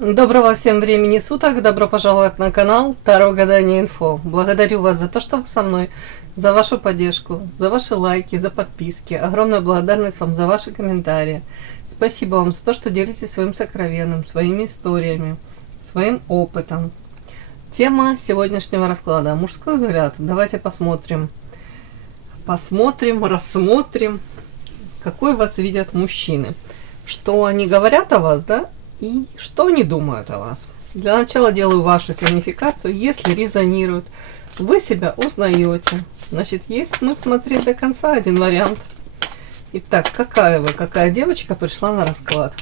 Доброго всем времени суток, добро пожаловать на канал Таро Гадание Инфо. Благодарю вас за то, что вы со мной, за вашу поддержку, за ваши лайки, за подписки. Огромная благодарность вам за ваши комментарии. Спасибо вам за то, что делитесь своим сокровенным, своими историями, своим опытом. Тема сегодняшнего расклада – мужской взгляд. Давайте посмотрим, рассмотрим, какой вас видят мужчины. Что они говорят о вас, да? И что они думают о вас. Для начала делаю вашу сигнификацию. Если резонирует, вы себя узнаете. Значит, есть смысл смотреть до конца. Один вариант. Итак, какая девочка пришла на расклад?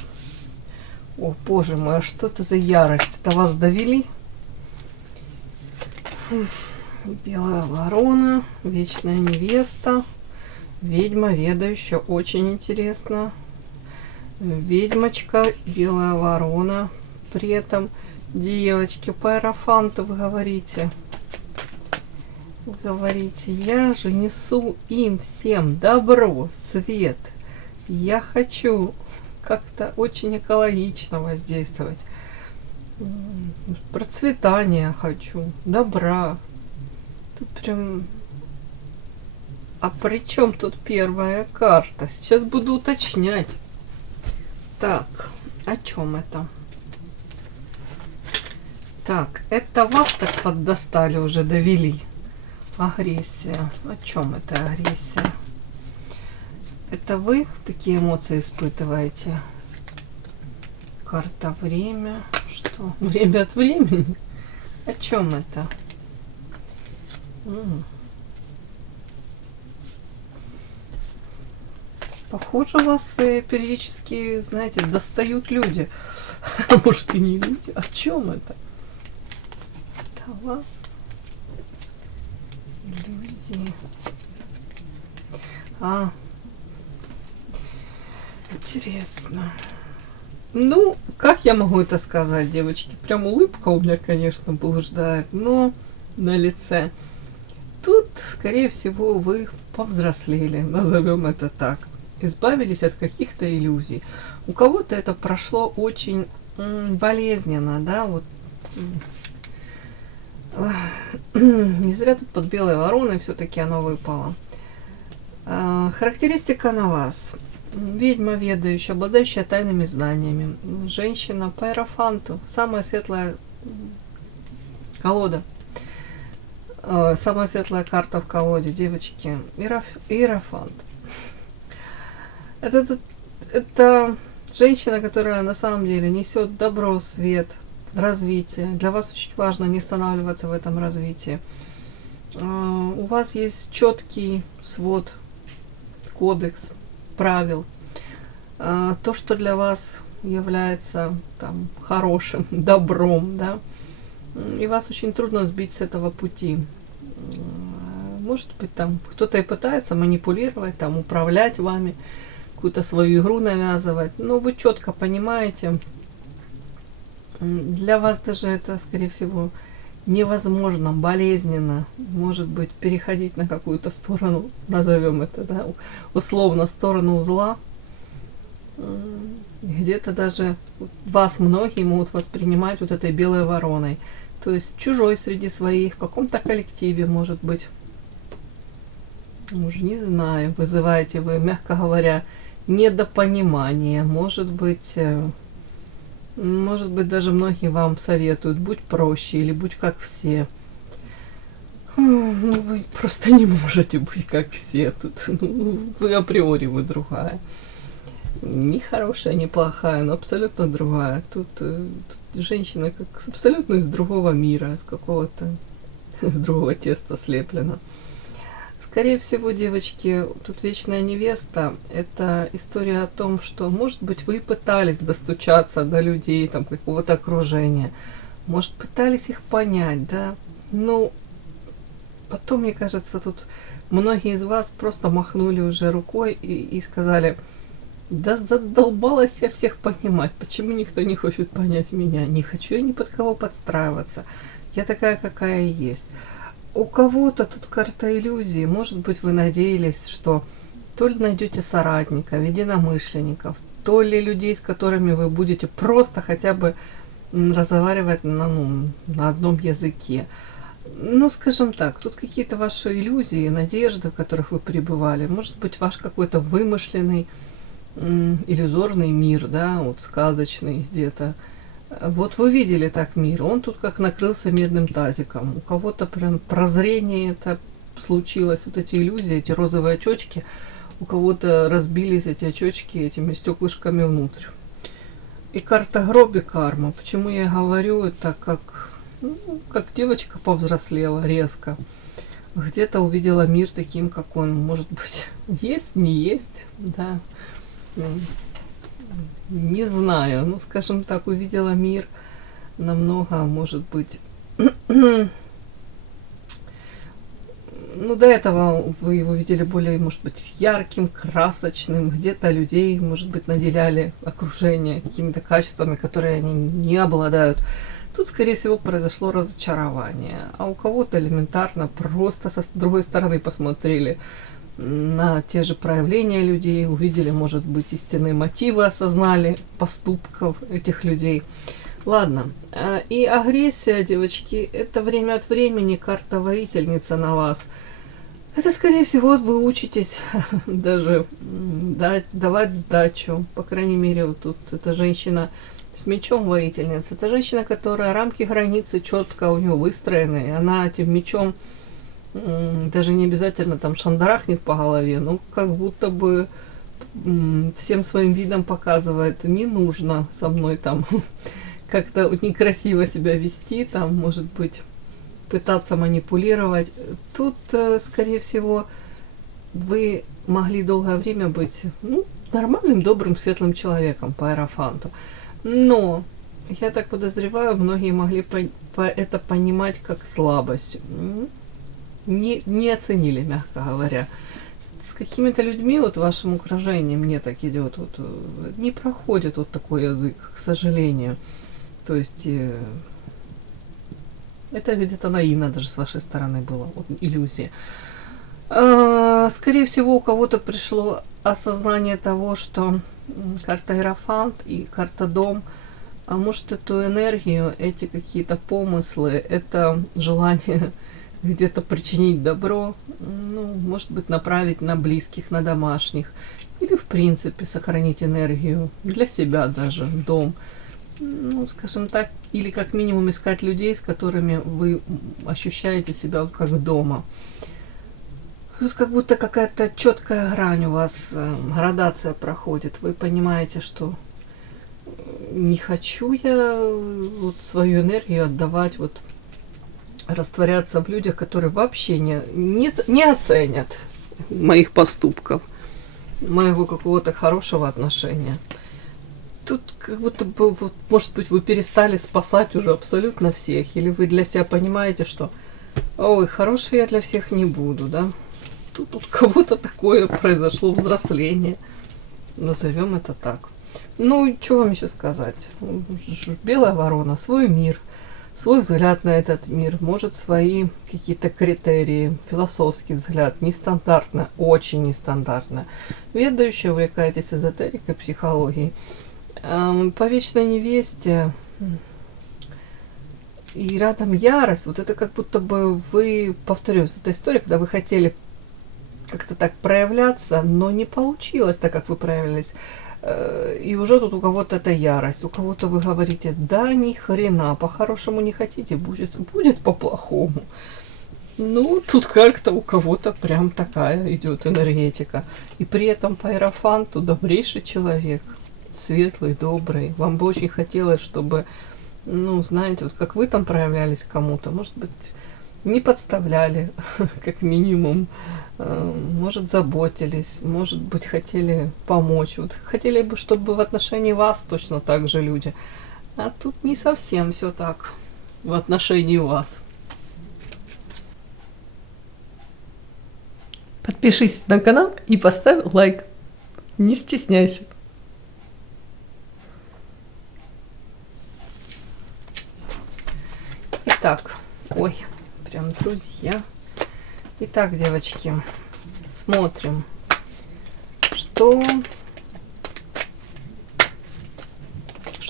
О, боже мой, а что это за ярость? Это вас довели? Белая ворона, вечная невеста, ведьма ведающая, очень интересно. Ведьмочка, белая ворона. При этом, девочки, по иерофанту вы говорите. Я же несу им всем добро, свет. Я хочу как-то очень экологично воздействовать. Процветания хочу, добра. Тут прям... А при чем тут первая карта? Сейчас буду уточнять. Так, о чем это? Так, это вас так поддостали, уже довели. Агрессия. О чем это агрессия? Это вы такие эмоции испытываете? Карта время. Что? Время от времени? О чем это? Похоже, вас периодически, знаете, достают люди. А может, и не люди. О чем это? Это вас иллюзии. Интересно. Ну, как я могу это сказать, девочки? Прям улыбка у меня, конечно, блуждает, но на лице. Тут, скорее всего, вы повзрослели, назовем это так. Избавились от каких-то иллюзий. У кого-то это прошло очень болезненно, да, вот. Не зря тут под белой вороной все-таки оно выпало. Характеристика на вас. Ведьма ведающая, обладающая тайными знаниями. Женщина по иерофанту. Самая светлая колода. Самая светлая карта в колоде, девочки. Иерофант. Это женщина, которая на самом деле несет добро, свет, развитие. Для вас очень важно не останавливаться в этом развитии. У вас есть четкий свод, кодекс правил. То, что для вас является там хорошим, добром, да, и вас очень трудно сбить с этого пути. Может быть, там кто-то и пытается манипулировать, там управлять вами, какую-то свою игру навязывать, но вы четко понимаете, для вас даже это, скорее всего, невозможно, болезненно, может быть, переходить на какую-то сторону, назовем это, да, условно, сторону зла. Где-то даже вас многие могут воспринимать вот этой белой вороной, то есть чужой среди своих, в каком-то коллективе, может быть, уже не знаю, вызываете вы, мягко говоря, недопонимание, может быть, даже многие вам советуют, будь проще или будь как все. Ну, вы просто не можете быть как все. Тут вы априори вы другая. Не хорошая, не плохая, но абсолютно другая. Тут женщина как абсолютно из другого мира, с какого-то, с другого теста слеплена. Скорее всего, девочки, тут вечная невеста. Это история о том, что, может быть, вы пытались достучаться до людей, там, какого-то окружения. Может, пытались их понять, да. Но потом, мне кажется, тут многие из вас просто махнули уже рукой и сказали: да задолбалась я всех понимать. Почему никто не хочет понять меня? Не хочу я ни под кого подстраиваться. Я такая, какая есть. У кого-то тут карта иллюзии. Может быть, вы надеялись, что то ли найдете соратников, единомышленников, то ли людей, с которыми вы будете просто хотя бы разговаривать на одном языке. Ну, скажем так, тут какие-то ваши иллюзии, надежды, в которых вы пребывали. Может быть, ваш какой-то вымышленный, иллюзорный мир, да, вот сказочный где-то. Вот вы видели так мир, он тут как накрылся медным тазиком. У кого-то прям прозрение это случилось, вот эти иллюзии, эти розовые очечки, у кого-то разбились эти очечки этими стеклышками внутрь. И карта гроб и карма. Почему я говорю это как девочка повзрослела резко. Где-то увидела мир таким, как он, может быть, есть, не есть, да. Не знаю, ну, скажем так, увидела мир намного, может быть, ну, до этого вы его видели более, может быть, ярким, красочным, где-то людей, может быть, наделяли окружение какими-то качествами, которые они не обладают. Тут, скорее всего, произошло разочарование, а у кого-то элементарно просто с другой стороны посмотрели на те же проявления людей, увидели, может быть, истинные мотивы, осознали поступков этих людей. Ладно, и агрессия, девочки, это время от времени карта воительница на вас. Это, скорее всего, вы учитесь даже давать сдачу. По крайней мере, вот тут эта женщина с мечом воительница. Это женщина, которая рамки границы четко у нее выстроены. И она этим мечом даже не обязательно там шандарахнет по голове, но как будто бы всем своим видом показывает, не нужно со мной там как-то некрасиво себя вести, там, может быть, пытаться манипулировать. Тут, скорее всего, вы могли долгое время быть нормальным, добрым, светлым человеком по Иерофанту. Но, я так подозреваю, многие могли это понимать как слабость. Не оценили, мягко говоря. С какими-то людьми, вот в вашем окружении, мне так идет, вот, не проходит вот такой язык, к сожалению. То есть это где-то наивно даже с вашей стороны было, вот, иллюзия. Скорее всего, у кого-то пришло осознание того, что карта Иерофант и карта Дом, а может, эту энергию, эти какие-то помыслы, это желание где-то причинить добро, может быть, направить на близких, на домашних, или, в принципе, сохранить энергию для себя даже, дом. Скажем так, или как минимум искать людей, с которыми вы ощущаете себя как дома. Тут как будто какая-то четкая грань у вас, градация проходит. Вы понимаете, что не хочу я вот свою энергию отдавать, вот растворяться в людях, которые вообще не оценят моих поступков, моего какого-то хорошего отношения. Тут как будто бы, вот, может быть, вы перестали спасать уже абсолютно всех, или вы для себя понимаете, что ой, хороший я для всех не буду, да? Тут у кого-то такое произошло взросление, назовем это так. Что вам еще сказать? Белая ворона, свой мир, свой взгляд на этот мир, может, свои какие-то критерии, философский взгляд, нестандартно, очень нестандартно. Ведающие, увлекаетесь эзотерикой, психологией. По вечной невесте и рядом ярость, вот это как будто бы вы, повторюсь, эта история, когда вы хотели как-то так проявляться, но не получилось так, как вы проявились. И уже тут у кого-то это ярость, у кого-то вы говорите, да ни хрена, по-хорошему не хотите, будет по-плохому. Тут как-то у кого-то прям такая идет энергетика. И при этом по Иерофанту добрейший человек, светлый, добрый. Вам бы очень хотелось, чтобы, знаете, вот как вы там проявлялись кому-то, может быть, не подставляли, как минимум, может, заботились, может быть, хотели помочь. Вот хотели бы, чтобы в отношении вас точно так же люди. А тут не совсем все так в отношении вас. Подпишись на канал и поставь лайк. Не стесняйся. Итак, прям друзья. Итак, девочки, смотрим, что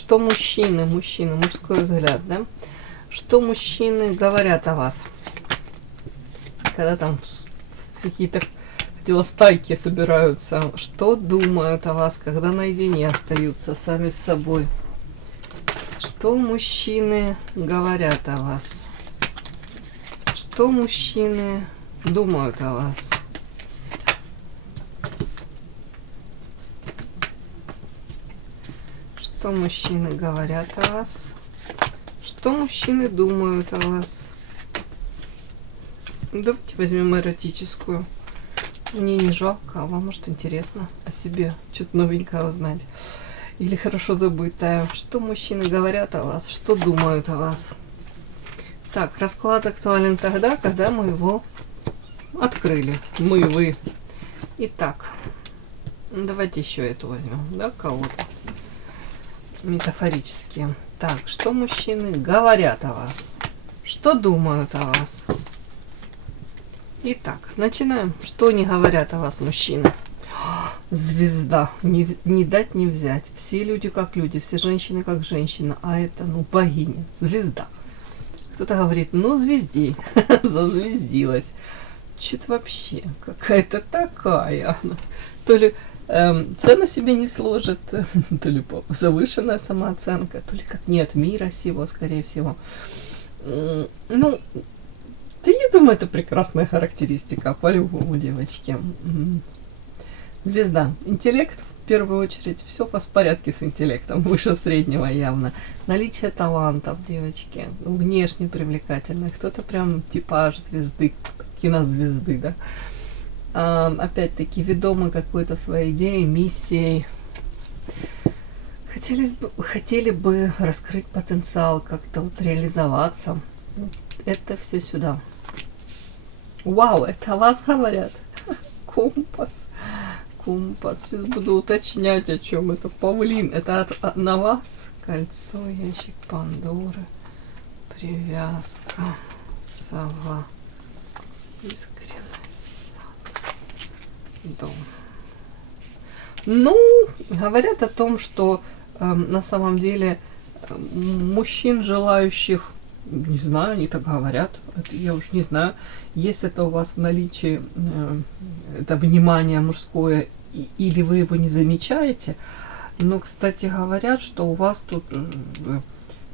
что мужчины, мужской взгляд, да? Что мужчины говорят о вас? Когда там какие-то делостайки собираются, что думают о вас, когда наедине остаются сами с собой? Что мужчины говорят о вас? Что мужчины думают о вас? Что мужчины говорят о вас? Что мужчины думают о вас? Давайте возьмем эротическую. Мне не жалко, а вам, может, интересно о себе что-то новенькое узнать. Или хорошо забытое. Что мужчины говорят о вас? Что думают о вас? Так, расклад актуален тогда, когда мы его открыли. Вы. Итак, давайте еще эту возьмем, да, кого-то. Метафорические. Так, что мужчины говорят о вас? Что думают о вас? Итак, начинаем. Что не говорят о вас мужчины? Звезда. Не дать, не взять. Все люди как люди, все женщины как женщина. А это, ну, богиня. Звезда. Кто-то говорит, ну, звезди. Зазвездилась. Что-то вообще какая-то такая. То ли цену себе не сложит, то ли завышенная самооценка, то ли как нет мира сего, скорее всего. Ну, да я думаю, это прекрасная характеристика, по-любому, девочки. Звезда. Интеллект, в первую очередь, все у вас в порядке с интеллектом, выше среднего явно. Наличие талантов, девочки, внешне привлекательных. Кто-то прям типаж звезды, кинозвезды, да. Опять-таки, ведомы какой-то своей идеей, миссией. Хотели бы раскрыть потенциал, как-то вот реализоваться. Это все сюда. Вау, это о вас говорят. Компас. Компас. Сейчас буду уточнять, о чем это. Павлин. Это на вас? Кольцо, ящик Пандоры. Привязка. Сова. Искренность. Дом. Ну, говорят о том, что на самом деле мужчин, желающих, не знаю, они так говорят, это я уж не знаю, есть это у вас в наличии, это внимание мужское, или вы его не замечаете. Но, кстати, говорят, что у вас тут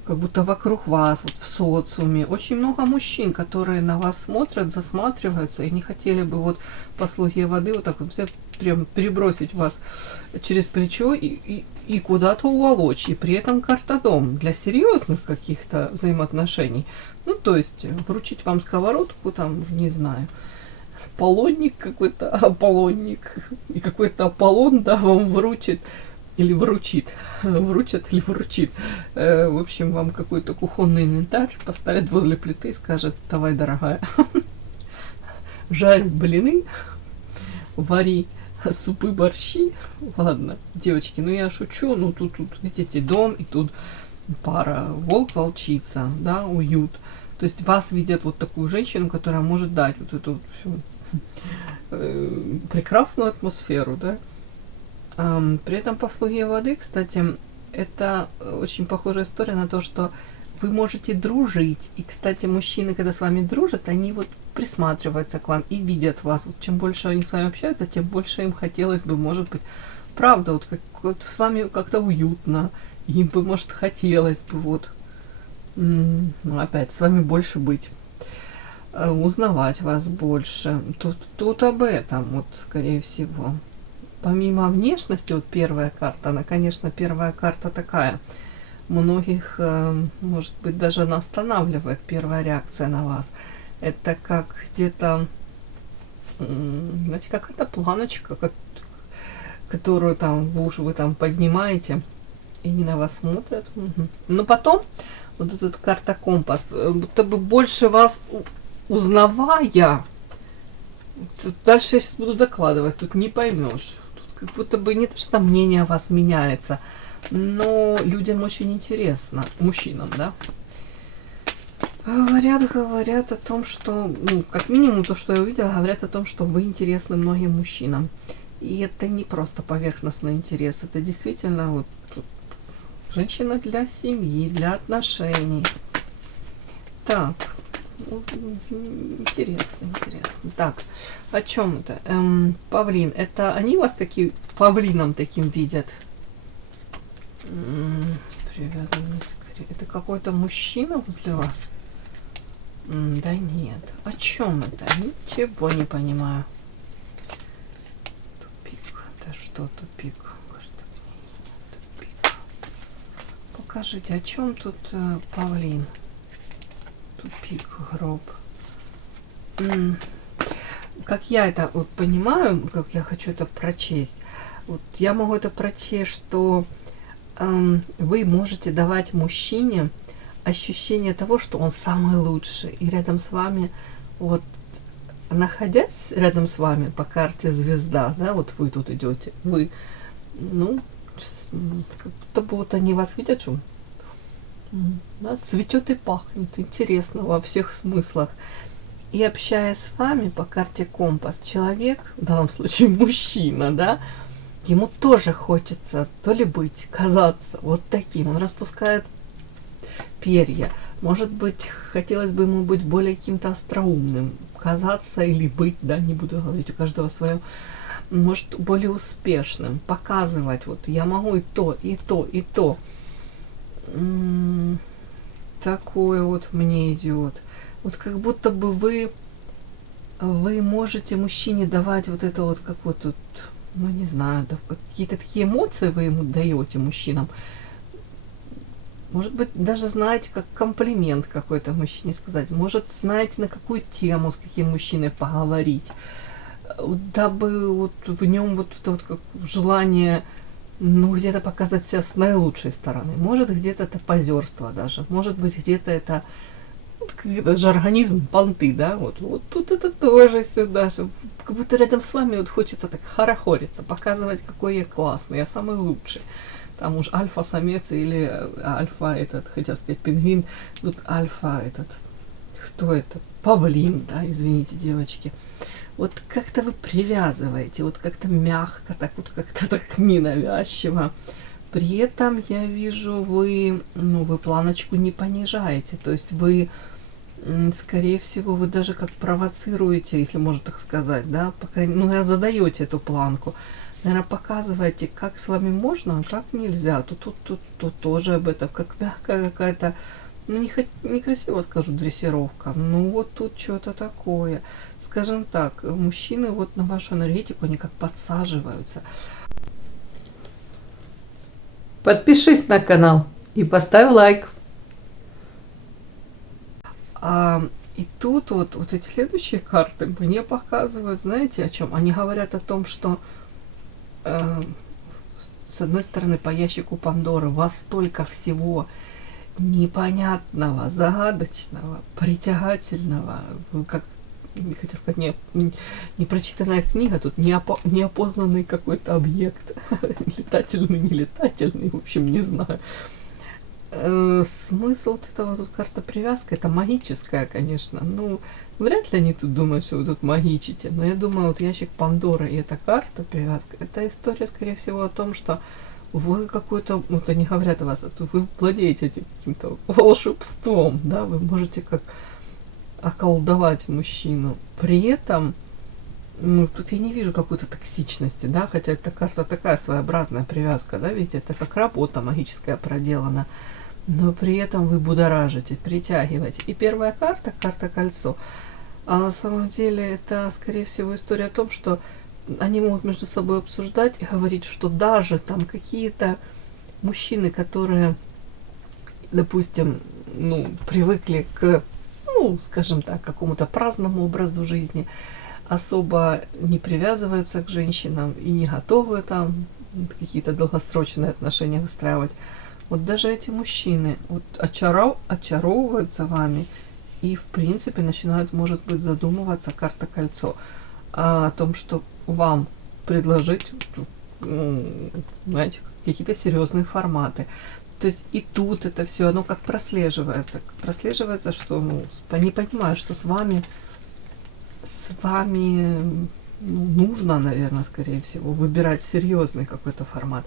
как будто вокруг вас, вот в социуме, очень много мужчин, которые на вас смотрят, засматриваются и не хотели бы вот по слуге воды вот так вот взять, прям перебросить вас через плечо и куда-то уволочь. И при этом карта дом для серьезных каких-то взаимоотношений. Ну, то есть вручить вам сковородку, там, уже не знаю, полонник какой-то, Аполлонник, и какой-то Аполлон, да, вам вручит. Или вручит. Вручат или вручит. В общем, вам какой-то кухонный инвентарь поставят возле плиты и скажет, давай, дорогая, жарь блины, вари супы, борщи. Ладно, девочки, ну я шучу. Ну тут видите, дом, и тут пара волк-волчица, да, уют. То есть вас видят вот такую женщину, которая может дать вот эту всю прекрасную атмосферу, да. При этом по слуге воды, кстати, это очень похожая история на то, что вы можете дружить. И, кстати, мужчины, когда с вами дружат, они вот присматриваются к вам и видят вас. Вот чем больше они с вами общаются, тем больше им хотелось бы, может быть, правда, вот с вами как-то уютно. Им бы, может, хотелось бы вот, ну, опять, с вами больше быть, узнавать вас больше. Тут об этом, вот, скорее всего. Помимо внешности, вот первая карта, она, конечно, первая карта такая. Многих, может быть, даже она останавливает, первая реакция на вас. Это как где-то, знаете, какая-то планочка, которую там вы там поднимаете, и они на вас смотрят. Но потом, вот эта карта компас, будто бы больше вас узнавая, тут дальше я сейчас буду докладывать, тут не поймешь. Как будто бы не то, что мнение о вас меняется, но людям очень интересно, мужчинам, да. Говорят о том, что, ну, как минимум, то, что я увидела, говорят о том, что вы интересны многим мужчинам. И это не просто поверхностный интерес, это действительно вот женщина для семьи, для отношений. Так, интересно, интересно. Так, о чем это? Павлин, это они вас таким павлином таким видят? Привязанность. Это какой-то мужчина возле вас? Да нет. О чем это? Ничего не понимаю. Тупик. Да что тупик? Тупик. Покажите, о чем тут павлин? Тупик, гроб. Как я это вот понимаю, как я хочу это прочесть, вот я могу это прочесть, что вы можете давать мужчине ощущение того, что он самый лучший, и рядом с вами, вот находясь рядом с вами по карте звезда, да, вот вы тут идете, вы, ну, как будто бы вот они вас видят, что да, цветет и пахнет, интересно во всех смыслах. И общаясь с вами по карте компас, человек, в данном случае мужчина, да, ему тоже хочется то ли быть, казаться вот таким. Он распускает перья. Может быть, хотелось бы ему быть более каким-то остроумным, казаться или быть, да, не буду говорить, у каждого свое. Может, более успешным, показывать, вот я могу и то, и то, и то. Такое вот мне идет. Вот как будто бы вы можете мужчине давать вот это вот, как вот тут, ну не знаю, да, какие-то такие эмоции вы ему даете мужчинам. Может быть, даже знаете, как комплимент какой-то мужчине сказать. Может, знаете, на какую тему с каким мужчиной поговорить. Дабы вот в нем вот это вот как желание, ну, где-то показать себя с наилучшей стороны. Может, где-то это позерство даже. Может быть, где-то это, вот, это же организм, понты, да, вот тут это тоже сюда же. Как будто рядом с вами вот хочется так хорохориться, показывать, какой я классный, я самый лучший. Там уж альфа-самец или альфа этот, хотел сказать, пингвин, тут альфа этот, кто это? Павлин, да, извините, девочки. Вот как-то вы привязываете, вот как-то мягко, так вот как-то так ненавязчиво. При этом я вижу, вы планочку не понижаете, то есть вы, скорее всего, вы даже как провоцируете, если можно так сказать, да, по крайней мере, наверное, задаете эту планку. Наверное, показываете, как с вами можно, а как нельзя. Тут тоже об этом, как мягкая какая-то, ну, некрасиво скажу, дрессировка. Ну, вот тут что-то такое. Скажем так, мужчины вот на вашу энергетику, они как подсаживаются. Подпишись на канал и поставь лайк. И тут вот эти следующие карты мне показывают, знаете, о чем? Они говорят о том, что с одной стороны, по ящику Пандоры вас столько всего непонятного, загадочного, притягательного, как, хотел сказать, не прочитанная книга, тут неопознанный какой-то объект, летательный, нелетательный, в общем, не знаю. Смысл вот этого тут карта привязка, это магическая, конечно, ну, вряд ли они тут думают, что вы тут магичите, но я думаю, вот ящик Пандоры и эта карта привязка, это история, скорее всего, о том, что вы какой-то, вот они говорят о вас, вы владеете этим каким-то волшебством, да, вы можете как околдовать мужчину, при этом, ну, тут я не вижу какой-то токсичности, да, хотя эта карта такая своеобразная привязка, да, видите, это как работа магическая проделана, но при этом вы будоражите, притягиваете. И первая карта, карта кольцо, а на самом деле это, скорее всего, история о том, что они могут между собой обсуждать и говорить, что даже там какие-то мужчины, которые, допустим, ну, привыкли к, ну, скажем так, какому-то праздному образу жизни, особо не привязываются к женщинам и не готовы там какие-то долгосрочные отношения выстраивать. Вот даже эти мужчины вот очаровываются вами и, в принципе, начинают, может быть, задумываться, карта кольцо, о том, что вам предложить, ну, знаете, какие-то серьезные форматы. То есть и тут это все, оно как прослеживается. Прослеживается, что, ну, не понимаю, что с вами ну, нужно, наверное, скорее всего, выбирать серьезный какой-то формат.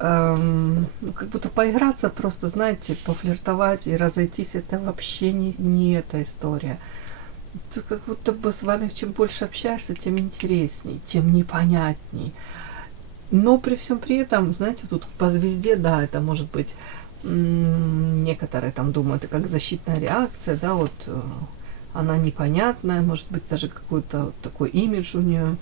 ну, как будто поиграться просто, знаете, пофлиртовать и разойтись, это вообще не эта история. Тут как будто бы с вами чем больше общаешься, тем интересней, тем непонятней. Но при всем при этом, знаете, тут по звезде, да, это может быть, некоторые там думают, это как защитная реакция, да, вот она непонятная, может быть, даже какой-то вот такой имидж у нее.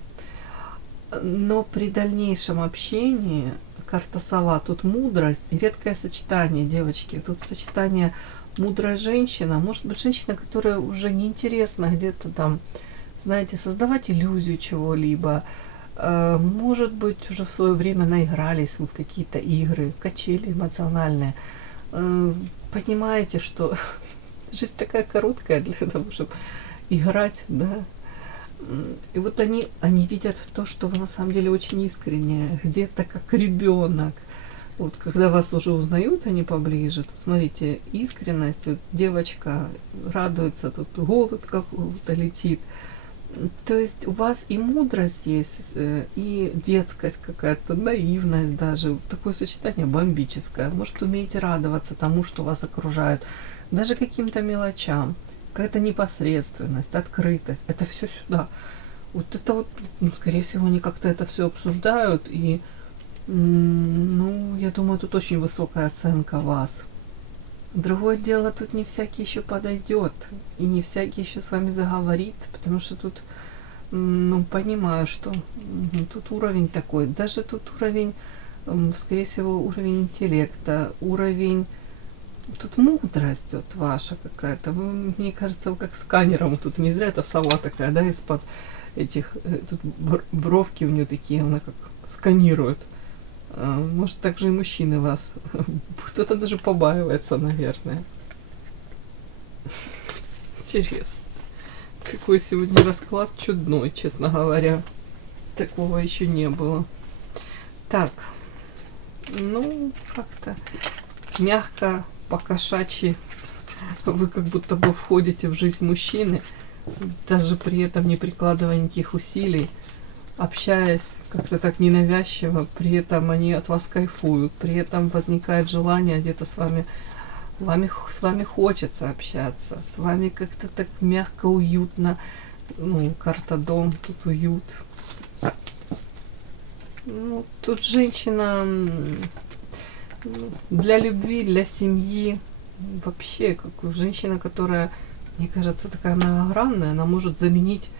Но при дальнейшем общении карта сова, тут мудрость и редкое сочетание, девочки. Тут сочетание мудрая женщина, может быть, женщина, которая уже неинтересна где-то там, знаете, создавать иллюзию чего-либо. Может быть, уже в свое время наигрались вы в какие-то игры, качели эмоциональные. Понимаете, что жизнь такая короткая для того, чтобы играть, да. И вот они видят то, что вы на самом деле очень искренне, где-то как ребенок. Вот когда вас уже узнают они поближе, то смотрите, искренность, вот девочка радуется, тут голубь какой-то летит. То есть у вас и мудрость есть, и детскость какая-то, наивность даже. Такое сочетание бомбическое. Может, умеете радоваться тому, что вас окружает, даже каким-то мелочам. Какая-то непосредственность, открытость. Это все сюда. Вот это вот, ну, скорее всего, они как-то это все обсуждают. И, ну, я думаю, тут очень высокая оценка вас. Другое дело, тут не всякий еще подойдет. И не всякий еще с вами заговорит. Потому что тут, ну, понимаю, что тут уровень такой. Даже тут уровень, скорее всего, уровень интеллекта, уровень... Тут мудрость вот ваша какая-то. Вы, мне кажется, вы как сканером. Тут не зря эта сова такая, да, из-под этих... Тут бровки у нее такие, она как сканирует. Может, также и мужчины вас. Кто-то даже побаивается, наверное. Интересно. Какой сегодня расклад чудной, честно говоря. Такого еще не было. Так. Ну, как-то мягко, по-кошачьи вы как будто бы входите в жизнь мужчины, даже при этом не прикладывая никаких усилий, общаясь как-то так ненавязчиво, при этом они от вас кайфуют, при этом возникает желание где-то с вами хочется общаться, с вами как-то так мягко, уютно. Ну, карта дом, тут уют. Ну, тут женщина для любви, для семьи. Вообще, как женщина, которая, мне кажется, такая многогранная, она может заменить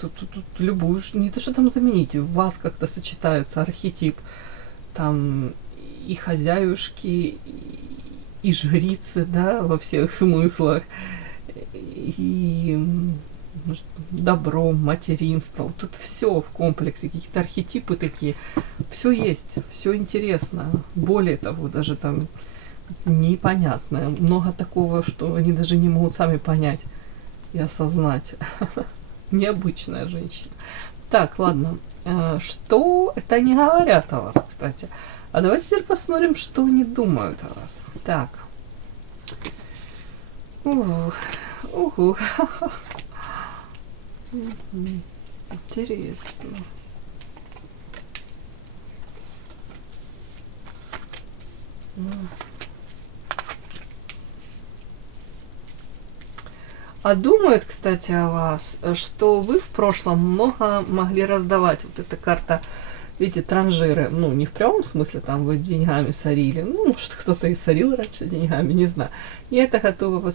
тут любую, не то, что там заменить, в вас как-то сочетается архетип там и хозяюшки, и жрицы, да, во всех смыслах, и может, добро, материнство. Вот тут все в комплексе, какие-то архетипы такие. Все есть, все интересно. Более того, даже там непонятное. Много такого, что они даже не могут сами понять и осознать. Необычная женщина. Так, ладно. Что это не говорят о вас, кстати? А давайте теперь посмотрим, что они думают о вас. Так. Угу. Интересно. А думают, кстати, о вас, что вы в прошлом много могли раздавать. Вот эта карта, видите, транжиры. Ну, не в прямом смысле, там вы деньгами сорили. Ну, может, кто-то и сорил раньше деньгами, не знаю. Я это готова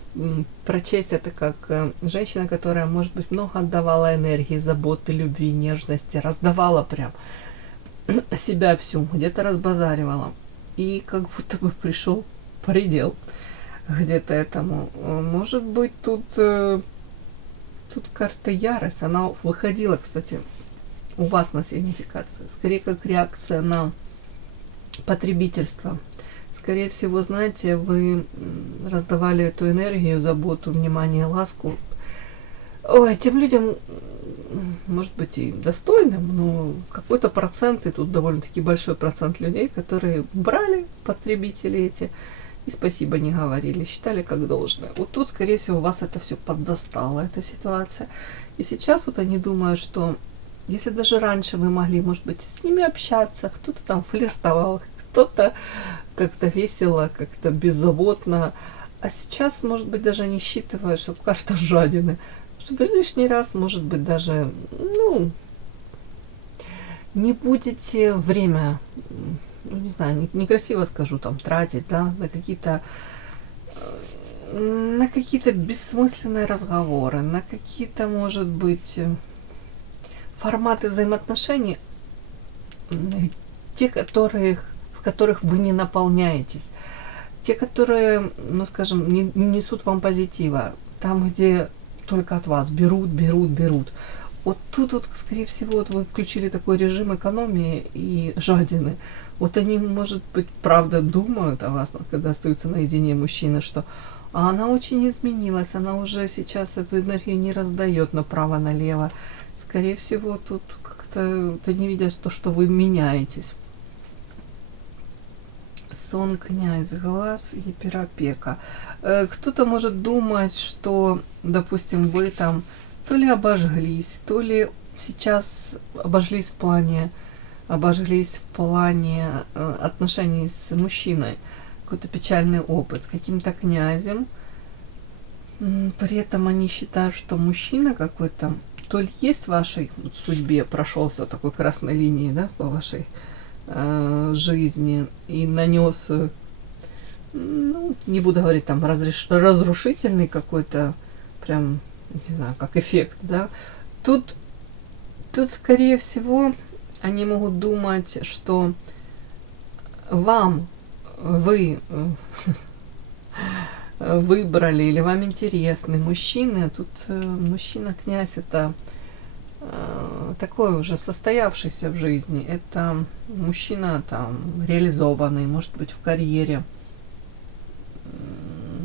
прочесть это как женщина, которая, может быть, много отдавала энергии, заботы, любви, нежности, раздавала прям себя всю, где-то разбазаривала. И как будто бы пришел предел где-то этому. Может быть, тут карта ярость. Она выходила, кстати, у вас на сигнификацию. Скорее, как реакция на потребительство. Скорее всего, знаете, вы раздавали эту энергию, заботу, внимание, ласку. Ой, тем людям, может быть, и достойным, но какой-то процент, и тут довольно-таки большой процент людей, которые брали потребители эти, и спасибо не говорили, считали как должное. Вот тут, скорее всего, вас это все поддостало, эта ситуация. И сейчас вот они думают, что Если даже раньше вы могли, может быть, с ними общаться, кто-то там флиртовал, кто-то как-то весело, как-то беззаботно, а сейчас, может быть, даже не считывая, что карта жадины, что вы лишний раз, может быть, даже, ну, не будете время, ну, не знаю, некрасиво скажу, там, тратить, да, на какие-то бессмысленные разговоры, на какие-то, может быть, форматы взаимоотношений, те, в которых вы не наполняетесь, те, которые, ну, скажем, не несут вам позитива, там, где только от вас берут. Вот тут вот, скорее всего, вот вы включили такой режим экономии и жадины. Вот они, может быть, правда думают о вас, когда остаются наедине мужчины, что она очень изменилась, она уже сейчас эту энергию не раздает направо-налево. Скорее всего, тут как-то не видят то, что вы меняетесь. Сон, князь, глаз, гиперопека. Кто-то может думать, что, допустим, вы там то ли обожглись, то ли сейчас обожглись в плане отношений с мужчиной. Какой-то печальный опыт с каким-то князем. При этом они считают, что мужчина какой-то то ли есть в вашей судьбе, прошелся такой красной линией, да, по вашей жизни и нанес, ну, не буду говорить там разрушительный какой-то, прям, не знаю, как эффект, да. Тут, скорее всего, они могут думать, что вы выбрали или вам интересны мужчины. Тут мужчина-князь это такой уже состоявшийся в жизни. Это мужчина там реализованный, может быть, в карьере.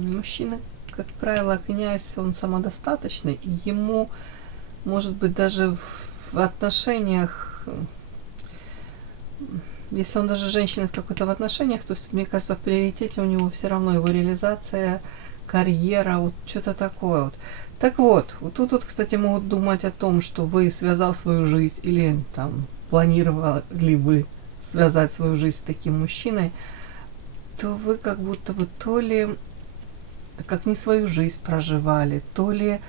Мужчина, как правило, князь, он самодостаточный, и ему, может быть, даже в отношениях, если он даже женщина с какой-то в отношениях, то, мне кажется, в приоритете у него все равно его реализация, карьера, вот что-то такое вот. Так вот, вот тут вот, кстати, могут думать о том, что вы связал свою жизнь или там планировали вы связать свою жизнь с таким мужчиной, то вы как будто бы то ли как не свою жизнь проживали, то ли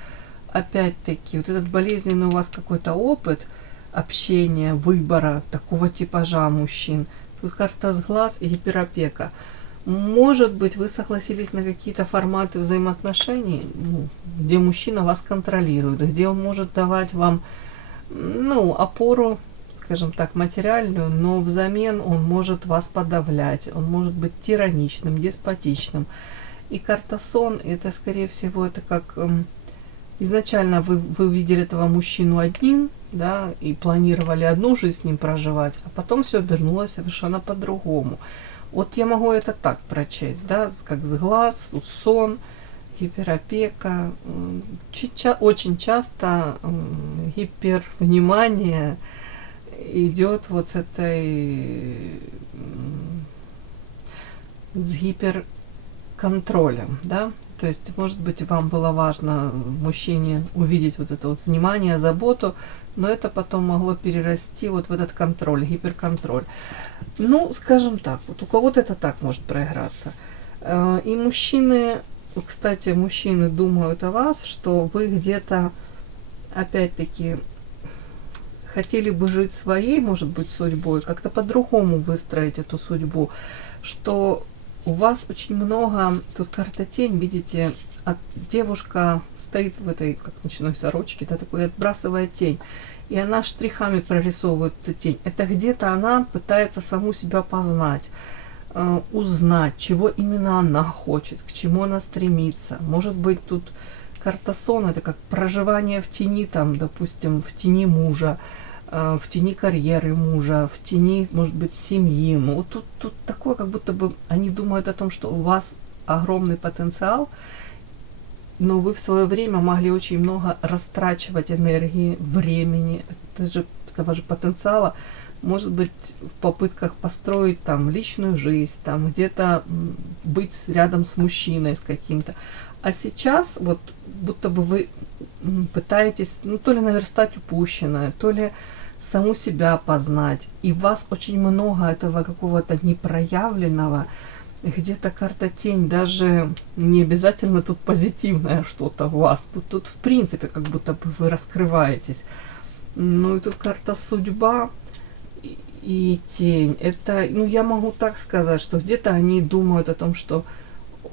опять-таки вот этот болезненный у вас какой-то опыт общения, выбора такого типажа мужчин. Тут карта с глаз и гиперопека. Может быть, вы согласились на какие-то форматы взаимоотношений, ну, где мужчина вас контролирует, где он может давать вам, ну, опору, скажем так, материальную, но взамен он может вас подавлять, он может быть тираничным, деспотичным. И карта сон, это, скорее всего, это как изначально вы видели этого мужчину одним, да, и планировали одну жизнь с ним проживать, а потом все обернулось совершенно по-другому. Вот я могу это так прочесть, да, как с глаз, сон, гиперопека. Очень часто гипервнимание идет вот с этой, с гиперконтролем, да. То есть, может быть, вам было важно мужчине увидеть вот это вот внимание, заботу, но это потом могло перерасти вот в этот контроль, гиперконтроль. Ну, скажем так, вот у кого-то это так может проиграться. И мужчины, кстати, мужчины думают о вас, что вы где-то, опять-таки, хотели бы жить своей, может быть, судьбой, как-то по-другому выстроить эту судьбу, что у вас очень много, тут карта тень, видите, девушка стоит в этой, как ночной сорочке, да, такой отбрасывает тень. И она штрихами прорисовывает эту тень. Это где-то она пытается саму себя познать, узнать, чего именно она хочет, к чему она стремится. Может быть, тут карта сон, это как проживание в тени, там, допустим, в тени мужа, в тени карьеры мужа, в тени, может быть, семьи. Ну, вот тут такое, как будто бы они думают о том, что у вас огромный потенциал, но вы в свое время могли очень много растрачивать энергии, времени, этого же потенциала, может быть, в попытках построить там личную жизнь, там где-то быть рядом с мужчиной, с каким-то. А сейчас вот будто бы вы пытаетесь, ну, то ли наверстать упущенное, то ли саму себя познать. И в вас очень много этого какого-то непроявленного. Где-то карта тень, даже не обязательно тут позитивное что-то у вас. Тут в принципе как будто бы вы раскрываетесь. Ну и тут карта судьба и тень. Это, ну я могу так сказать, что где-то они думают о том, что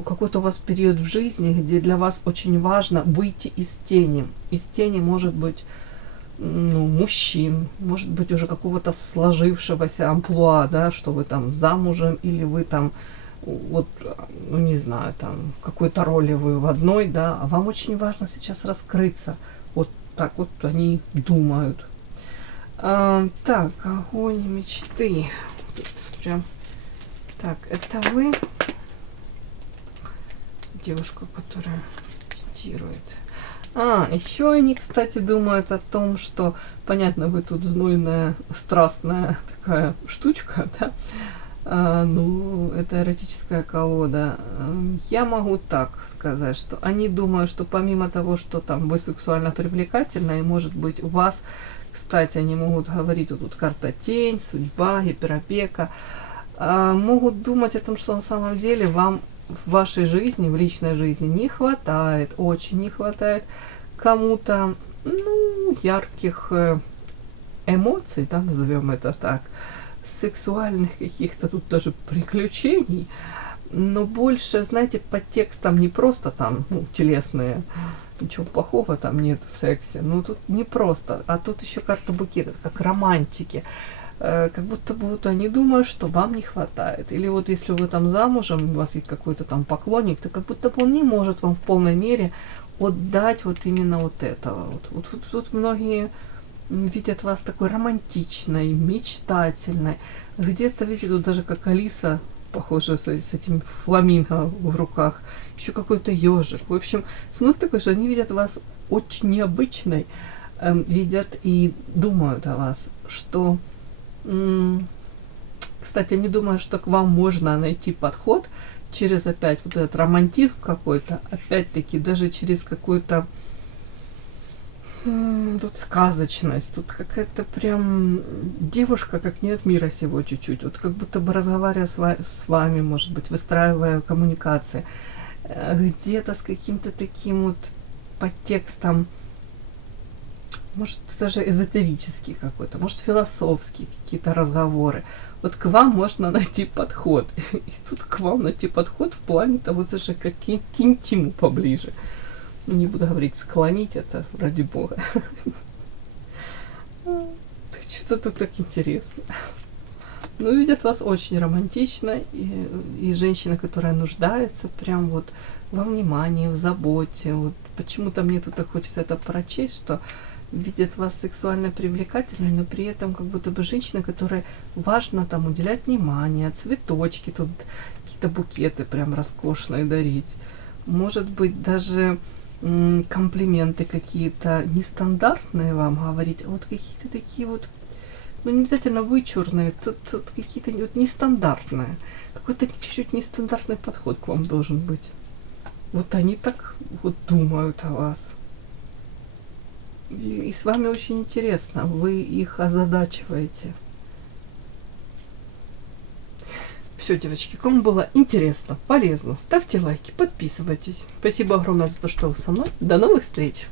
какой-то у вас период в жизни, где для вас очень важно выйти из тени. Из тени может быть ну, мужчин, может быть уже какого-то сложившегося амплуа, да, что вы там замужем или вы там вот, ну не знаю, там в какой-то роли вы в одной, да, а вам очень важно сейчас раскрыться. Вот так вот они думают. Так, огонь мечты. Тут прям. Так, это вы, девушка, которая медитирует. Еще они, кстати, думают о том, что, понятно, вы тут знойная, страстная такая штучка, да? Ну, это эротическая колода. Я могу так сказать, что они думают, что помимо того, что там вы сексуально привлекательны, и может быть у вас, кстати, они могут говорить, вот тут карта тень, судьба, гиперопека, могут думать о том, что на самом деле вам в вашей жизни, в личной жизни не хватает, очень не хватает кому-то, ну, ярких эмоций, да, назовем это так, сексуальных каких-то тут даже приключений, но больше, знаете, под текстом не просто там, ну, телесные, ничего плохого там нет в сексе, но тут не просто, а тут еще карта букета, как романтики. Как будто бы вот они думают, что вам не хватает. Или вот если вы там замужем, у вас есть какой-то там поклонник, то как будто бы он не может вам в полной мере отдать вот именно вот этого. Вот многие видят вас такой романтичной, мечтательной. Где-то, видите, тут даже как Алиса, похоже, с этим фламинго в руках. Еще какой-то ежик. В общем, смысл такой, что они видят вас очень необычной, видят и думают о вас, что... Кстати, не думаю, что к вам можно найти подход через опять вот этот романтизм какой-то, опять-таки даже через какую-то тут сказочность, тут какая-то прям девушка как не от мира сего чуть-чуть, вот как будто бы разговаривая с вами, может быть, выстраивая коммуникации, где-то с каким-то таким вот подтекстом, может, даже эзотерический какой-то, может, философские какие-то разговоры. Вот к вам можно найти подход. И тут к вам найти подход в плане того, даже как к интиму поближе. Ну, не буду говорить склонить это, ради бога. Что-то тут так интересно. Ну, видят вас очень романтично. И женщина, которая нуждается прям вот во внимании, в заботе. Вот почему-то мне тут так хочется это прочесть, что видят вас сексуально привлекательной, но при этом как будто бы женщина, которой важно там уделять внимание, цветочки, тут какие-то букеты прям роскошные дарить. Может быть, даже комплименты какие-то нестандартные вам говорить, а вот какие-то такие вот, ну не обязательно вычурные, тут какие-то вот нестандартные. Какой-то чуть-чуть нестандартный подход к вам должен быть. Вот они так вот думают о вас. И с вами очень интересно, вы их озадачиваете. Все, девочки, кому было интересно, полезно, ставьте лайки, подписывайтесь. Спасибо огромное за то, что вы со мной. До новых встреч!